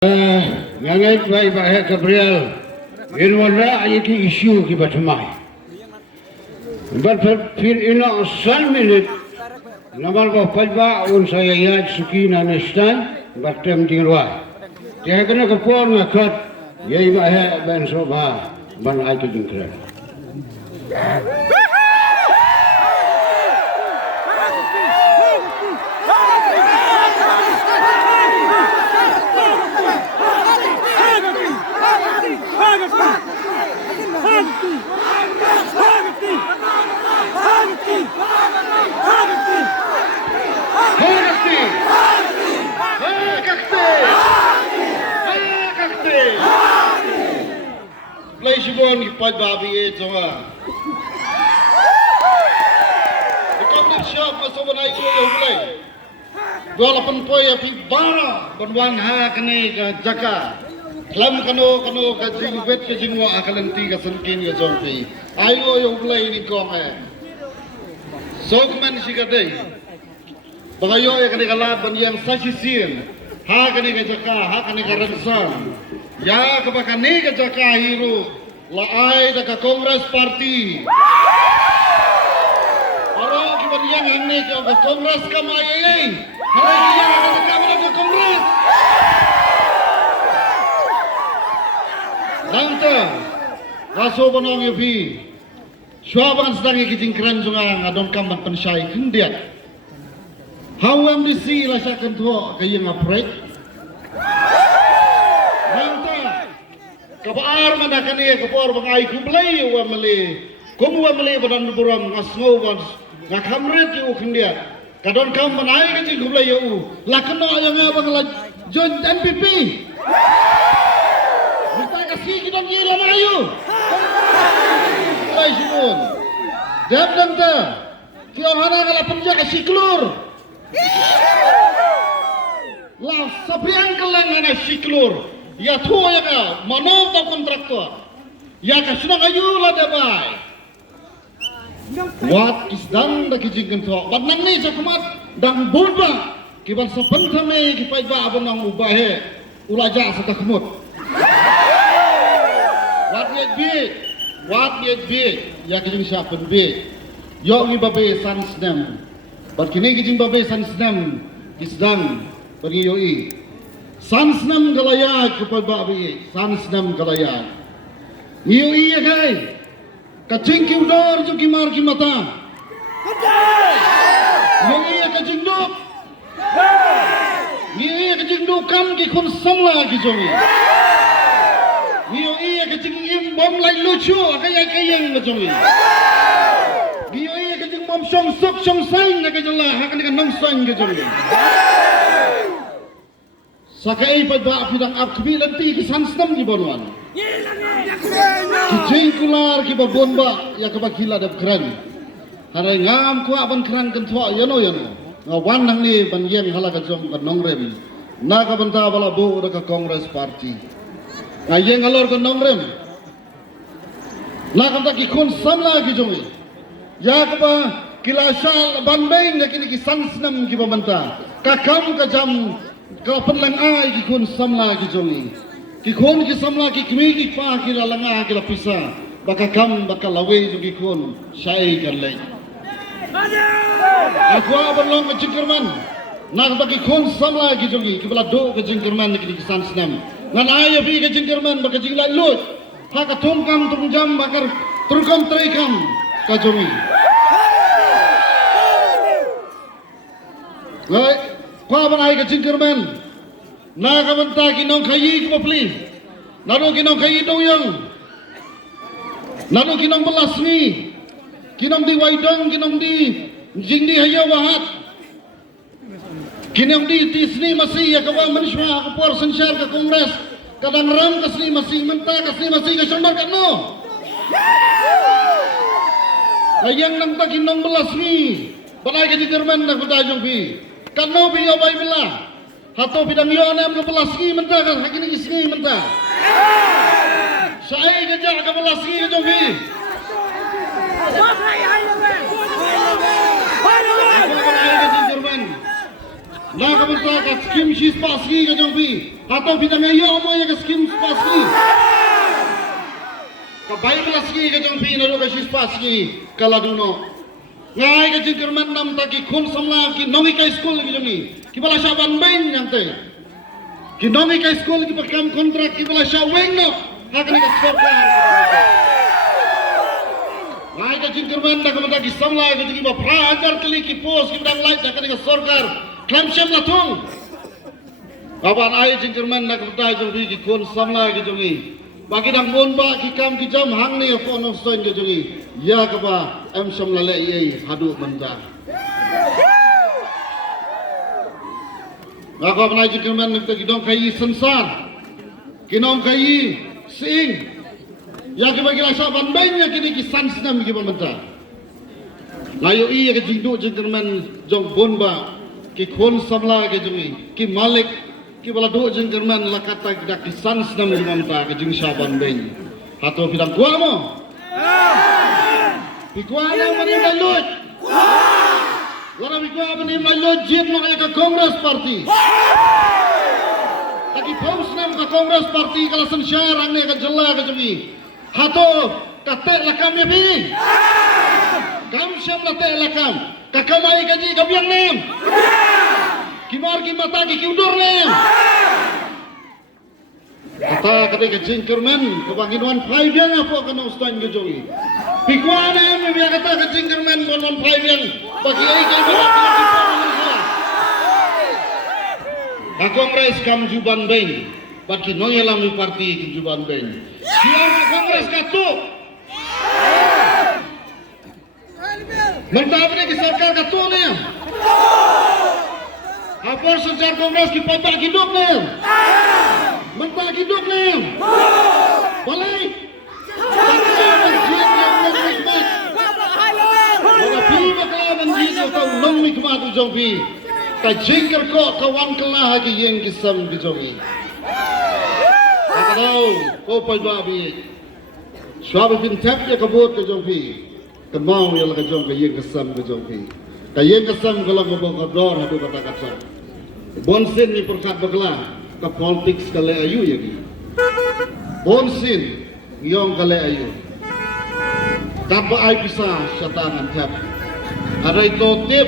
Nangait baik Pak Gabriel, inwala ayaki isu ki batamai. Berfir ina 1 minit, namal ba palba un saya yat sukina nestan batem tingwa. Dia kena kepon ngakat, yai Pak ben soba ban ayaki jingkran. Play sibon kipat babi itu ah. Ikan siap masuk naik tu yang play. 28 poin api bara benwan ha kene ke jaka. Kelam kano ke jingwet ke jingwa akalanti ke senkin ke jompi. Ayo yang play ni kong eh. Sokman sikadai. Bagayo ya kene kalab yang sasisian. Ha kene ke jaka, ha kene ke rensan. Ya kebakan ni ke jaka hiru laai ke Kongres Parti. Orang kibat yang ini ke Kongres kamayai. Hari yang akan kami ke Kongres. Langta, raso banong yupi. Swaban sedang ikijingkran jungang adon kambat pensyai kendiat. Hawam disi lasakan tuh kayang aprek. Kabar mana kani kapor bangai kumlai wa mali kumwa mali badan buram ngasngo wan ngakamret yu kendia kadon kam banai kecil kumlai yu lakno yang abang la join MPP kita kasih kita gila mayu ai simun dap danta kio hana kala penja kasih klur la sapriang kelang hana siklur. Ya tuh ya kau, mana tak kontraktor? Ya kau sudah kayu lah dabai. What is done dah kijingkan tuh? Badnang ni cakamat dang buda. Kiban sepentame kipai ba abang nang ubah he, ulaja setakmut. What yet be? Ya kijing siapa be? Yo ni babe sansnem. Berkini kijing babe sansnem isdang bagi yoi. Sansnam galayak kepada babi, sansnam galayak. Iyo iya kai, kacing kiudor jo kimar kimata. Iyo iya kacing duk. Iyo iya kacing dukan kikun samla kijongi. Iyo iya kacing bom lai lucu, kayang kijongi. Iyo iya kacing bom song sok song saing kijongi, hakan ikan nong saing kijongi. Sakai pada bidang akbi nanti kisan senam di Bonuan. Kijing kular kiba bomba ya kiba gila dap keren. Hari ngam ku aban keren kentua yano. Ngawan nang ni banjeng halaga jom kan nongrem. Naga benta bala bo ke Kongres Parti. Ngayeng alor kan nongrem. Naga tak ikon samla kijong. Ya kiba kilasal banbeng nakini kisan senam kiba benta. Kakam kajam kau penlang ai kikun samla kijongi, kikun kisamla kikmi kikpa kila langa kila pisa, baka kam baka lawe jo kikun syai kalai. Aku abalong kejengkerman, nak baki kun samla kijongi, kibala do kejengkerman kini kisan senam. Ngan ai api kejengkerman baka jinglai lut, haka tungkam tungjam bakar turkam terikam kajongi. Right. Kau banai ke cingkerman, nak benta kinong kayi kepli, nado kinong kayi doyang, nado kinong belasmi, kinong di waidong, kinong di jingdi haya wahat, kinong di tisni masih ya kawan manusia kapor sensyar ke Kongres, kadang ram kasni masih mentah kasni masih ke sondar kat no, ayang nang tak kinong belasmi, banai ke cingkerman nak bertajung pi. Kano biyo bay bila, hato bidang yo nam ke pelaski mentah kan, hakini isni mentah. Saya kerja ke pelaski ke jogi. Aku kan ayah ke Jerman. Na kamunta ka skim shis paski ka jongpi. Atau bidang ayo mo ya ka skim paski. Ka bayi paski ka jongpi na ro ka shis paski kaladuno. Ngai ka jingkerman nam taki khun samla ki nomi ka school ki jongi. Ki bala saban bain yang te. Ki nomi ka school ki pakam kontrak ki bala sa wengno. Hakani ka sorkar. Ngai ka jingkerman na kamunta ki samla ka jingi ba prahajar kali ki pos ki bidang light hakani ka sorkar. Klamsem latung. Kapan ai jingkerman nak bertai jongi ki kon samla ki jongi. Bagi dang mon ba ki kam ki jam hang ni apa nong stoin ki jongi. Ya kaba em samla le ye hadu manja. Ngako panai jingkerman nak ki dong kai sensan. Ki nong kai sing. Ya ki bagi rasa ban banyak kini ki sansnam ki pementa. Ngayo iya ki jingdu jingkerman jong bon ba ki khon samla ke jungi ki malik ki bala do jengkerman lakata ki dak sans nam limanta ke jing saban ben hato bidang kuah mo ki kuah na mani malut lara bi kuah mani malut jit mo ka Congress party taki paus nam ka Congress party kala san syarang ne ka jella ke jungi hato kate lakam ye bi kam syam late lakam kakamai gaji kabiang nem kimar ki mata ki kiudur nem kata kata ke jingkerman ke banginuan pai biang apa kena ustan ke jongi pikwana em biang kata ke jingkerman bon pai biang bagi ai ke biang ki Malaysia ka kongres kam juban beng bagi noyelam parti ki juban beng siang kongres katu Mentapne ki sarkar ka to ne apor sancar kongres ki papa ki dok ne menta ki dok ne balai wala pi bakla man ji ko long mi kma tu jongpi ka jingker ko kawan kelah ki yeng ki sam ki jongi akadau ko pai ba bi swabe pin tap ya kabot ki jongpi kemau yang ka jong ka yeng kesam ka jong pi ka yeng kesam kalau ngobong kodor hadu kata kata bonsin ni perkat bagla ka politics kale ayu yagi bonsin yong kale ayu tapa ai pisah syatangan tap ada itu tip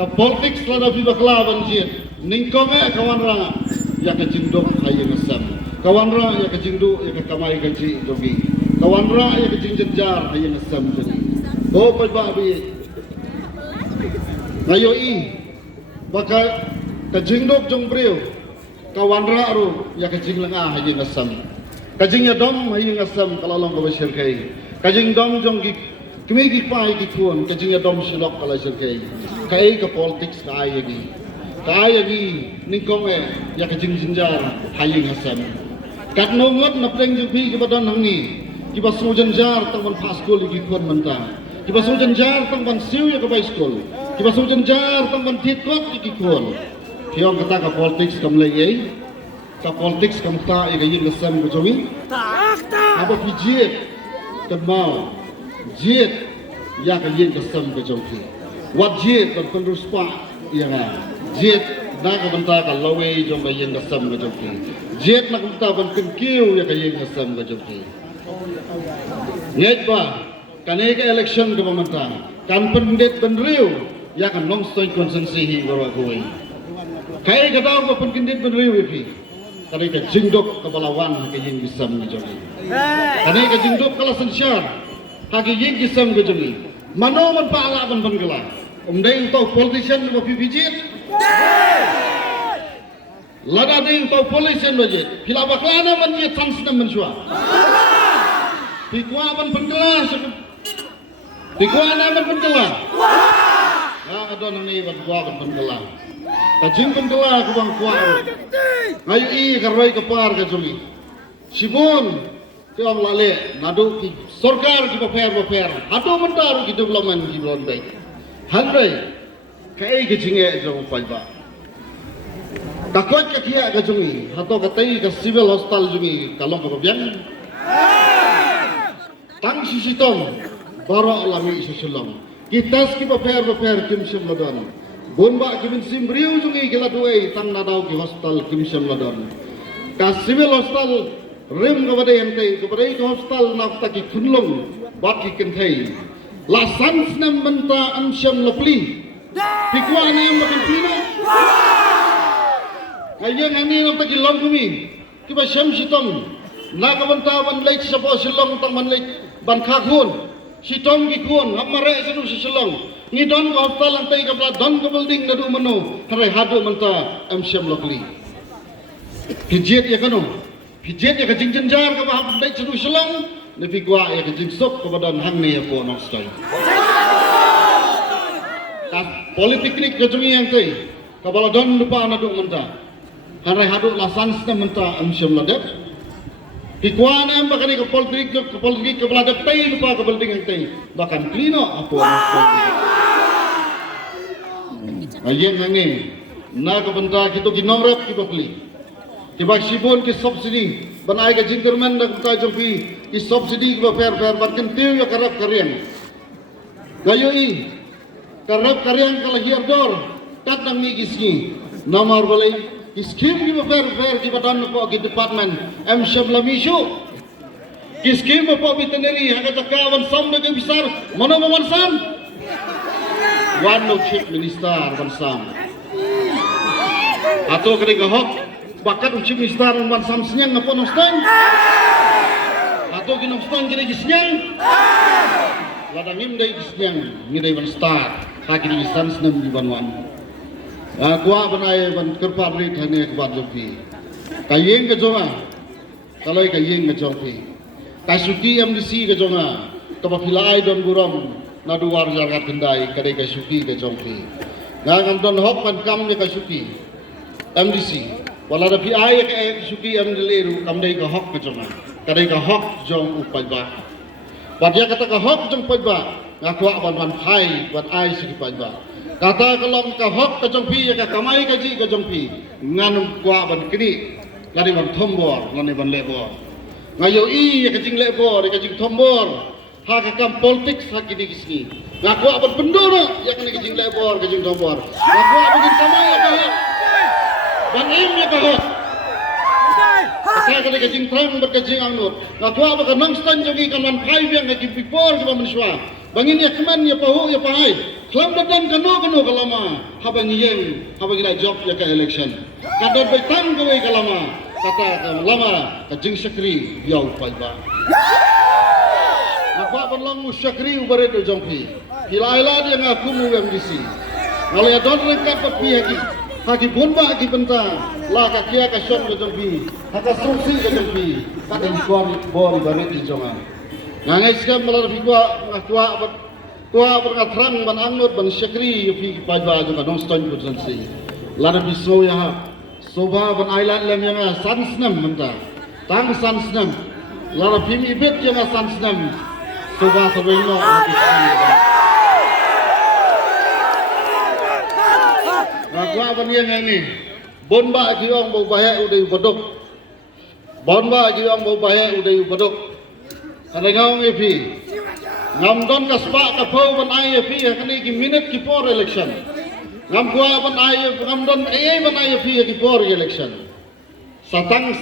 ka politics lada fi bagla banjir ningkome kawan ra ya ka jindok hayeng kesam kawan ra ya ka jindu ya ka kamai gaji jogi kawan ra ya kecing jenjar ayang asam jadi. Oh pagi ngayo i baka kecing dok jong breu kawan ra ru ya kecing lengah ayang asam. Kecing ya dom ayang asam kalau long ko syirkai. Kecing dom jong ki kimi ki pai ki kuon kecing ya dom silok kalau syirkai. Kai ke politics ka ayagi. Ka ayagi ningkome ya kecing jenjar ayang asam. Kat nongot na pleng jong pi ki badon hang ni. Kiba sujan jar tang ban paskul iki kon menta kiba sujan jar tang ban siu ya ka bai skul kiba sujan jar tang ban tit kot iki kon kiong kata ka politics kam lai ei ka politics kam ta ya yin lesam ko jowi apa pijiet temau jiet ya ka yin lesam ko jowi wat jiet kan pendus pa ya nga jiet na ka banta ka lawe jong ka yin lesam ko jowi jiet na ka ban kiu ya ka yin lesam ko jowi Nget ba kanai ke election ke pemerintahan kan pendet benriu ya kan long stoy konsensi hi gora koi kai gadau ko pendet benriu ifi kanai ke jingdok kepalawan ke yin gisam ni jogi kanai ke jingdok kala sensyar ha ke yin gisam ke jogi mano man pala ban bangala dei to politician mo pipijit lada dei to politician bajit phila baklana man ye chance na man shwa Pikwa ban pengelah, pikwa naman pengelah. Yang ada nani ban kuah ban pengelah. Kajing pengelah ku bang kuah. Ngayu i karoi kepar kajuli. Sibun tiang lale nadu ki sorkar ki baper. Adu mentar ki development ki belum baik. Handai kai kajinge jong paiba. Takut kakia kajungi atau katai ke civil hostel jungi kalong kebabian. Tang sisitom baru alami isusulam. Kita skip baper kim semladan. Bonba kimin simbriu jungi gila duai tang nadau ki hospital kim syam ladon. Ka civil hospital rem kepada yang tei kepada itu hospital nak taki kunlong baki kentai. La sans nam menta am syam lapli. Pikwa na yang makin pina. Kayang ani nak taki long kumi. Kiba syam sitong. Na kabanta ban leit sapa silong tang ban leit ban khakun. Sitong ki kun hamare senu silong. Ni don ko hospital ang tay kapla don ko building na du mano haray hado manta am syam lokli pijet ya kano pijet ya kajing jenjar ka ba dai sedu selong ne pigwa ya kajing sok ko badan hang ne ya ko no style ka politik ni kajungi yang tay kabala don lupa na du manta haray hado lasans na manta am syam ladet pigwa na am bakani ko politik ka bala tay lupa ka building ang tay bakan klino apo no style ayeng hangi na ka benda kita ginorap ki bakli ki bak sibon ki subsidi banai ka jinterman dak ka jopi ki subsidi ki fair ban kentiu ya karap karian gayoi karap karian kala hiardor tat nang mi gisni namar balai ki scheme ki fair ki badan ko ki department am shablamishu ki scheme po bitneri haga takawan sam na besar mano mansam One no chief minister bansam. Atau kena gahok bakat chief minister bansam senyang apa nostan? Atau kena nostan kena senyang? Ladang im day senyang ngidai ban star. Hakini sans nam di banwan. Kuah banai ban kerpa beri thane kebat jopi. Kayeng ke jonga. Kalai kayeng ke jopi. Kasuki MDC ke jonga. Kapapilai don guram. Nadu warga kendai kadai kasuki ke jongki. Ngam don hok pan kam ne kasuki. MDC. Wala da pi ai ke kasuki MDLeru kam dai ka hok ke jong. Kadai ka hok jong upai ba. Padya kata ka hok jong pai ba. Ngakwa ban phai ban ai si pai ba. Kata kalong ka hok ke jong pi ya ka kamai ka ji ke jong pi. Ngan kwa ban kini. Ngani ban thombor ngani ban lebor. Ngayo I ya ka jing lebor ka jing thombor. Hakam politik sakini kisni. Ngaku apa pendona yang kena kejing lebor kejing tombor. Ngaku apa kejing kamai apa ya? Banim ya kahot. Saya kena kejing terang berkejing angnut. Ngaku apa kan nangstan jogi kaman pai biang kejing pipor ke manusia. Bangin ya keman ya pahu ya pahai. Kelam datang kano kalama. Habang yeng habang ina job ya ke election. Kadar betang kowe kalama. Kata lama kejing sekri biau pai ba. Apa penlang musyakri ubare do jongpi. Hilailah dia ngaku mu MDC. Kalau ya don rengkat papi haki bonba haki benta. La ka kia ka syom do jongpi. Haka sumsi do jongpi. Kata di kuar bor ibare di jongan. Ngangai sekam malar fikwa tua berkatrang ban angnut ban syakri yufi pajwa jo ka dong ston potensi. Lada biso ya soba ban island lem yang sansnam menta. Tang sansnam. Lada pimi bet yang sansnam. Soba sebelum Ngakwa banian ini bonba jiwang bau bahaya udah bodok. Bonba jiwang bau bahaya udah bodok. Ada ngau ngepi. Ngamdon kaspa kapau ban IFP kini ki minute ki for election. Ngamkwa ban IFP ngamdon ban IFP ki for election. Satang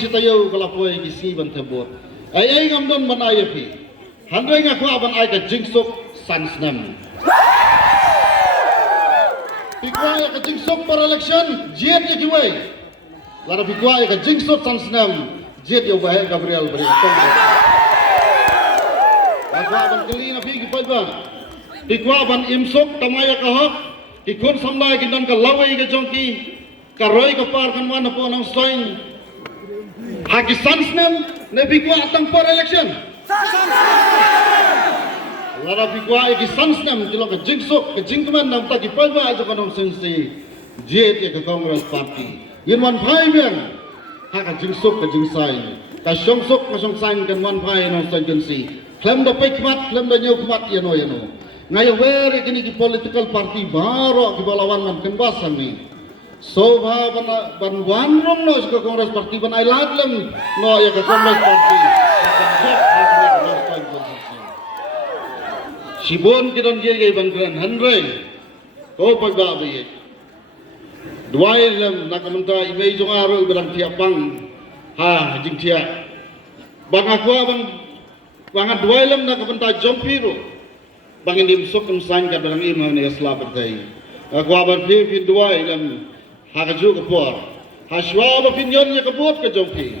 sitayo kalapoi ki si ban tebur. Ngamdon ban IFP. Handai ngaku aban ai ka jingsok sansnam. Pikwa ya ka jingsok for election, jet ya kiwai. Lara pikwa ya ka jingsok sansnam, jet ya bahaya Gabriel beri. Ngaku aban keli na pigi pajba. Pikwa aban imsok tamaya ka hok, ikon samdai kindan ka lawai ka jongki, ka roy ka par kan mana po nang stoin. Haki sansnam, ne pikwa atang for election. Lara pikwa iki sansnam kilo ka jingsok ka jingkman nam ta ki palba aja kanong sensi jet ya ka Congress Party yin wan phai biang ha ka jingsok ka jingsai ka songsok ka songsai kan wan phai no san kan si klem da pekmat klem da nyau kmat yano ngayo were kini ki political party baro ki balawan man kan basan ni sobha ban wan rong no ka Congress Party ban ai ladlem no ya ka Congress Party Sibon kidon dia gay bangkran handrai Kau pagbabi. Duai lem nakamenta imei jong aro ibrang tiapang ha jing tia. Bang aku bang duai lem nakamenta jompiro. Bang indim sok sang ka barang ima ni aslabat dai. Aku aban pin duai lem ha ka ju kapor. Ha shwa ba pin yon ya kapot ka jompi.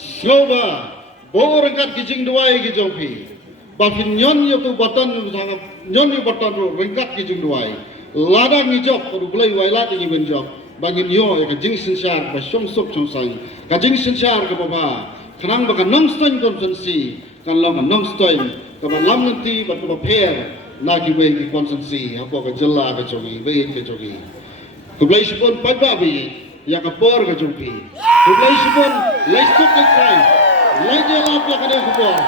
Sloba borang kat kijing duai ki jompi. Ba pin yon ya tu batan yon yu batan ro ringkat kijing duai. Ladang ni job ko bulai wai lat ni ben job. Bangin yo ka jing sinsyar ba syong sok chong sang. Ka jing sinsyar ka baba. Kanang ba ka nong stoin konsensi. Kan long ka nong stoin. Ka ba lam nanti ba ko pair. Nagi way ki konsensi. Hapo ka jela ka jogi. Bayin ka jogi. Kublai sipon pagbabi. Ya ka por ka jumpi. Kublai sipon laistok ka kay. Lai dia lap ya ka de ko por.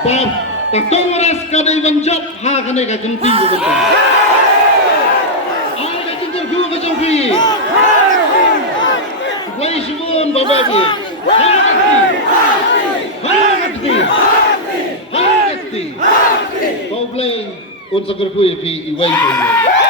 Bab tatong oras ka de ban job ha ka ne ka jumpi ko ba. Jumpi, play sipon bababi, hangati, kau play unsa kerkuy pi iway ko.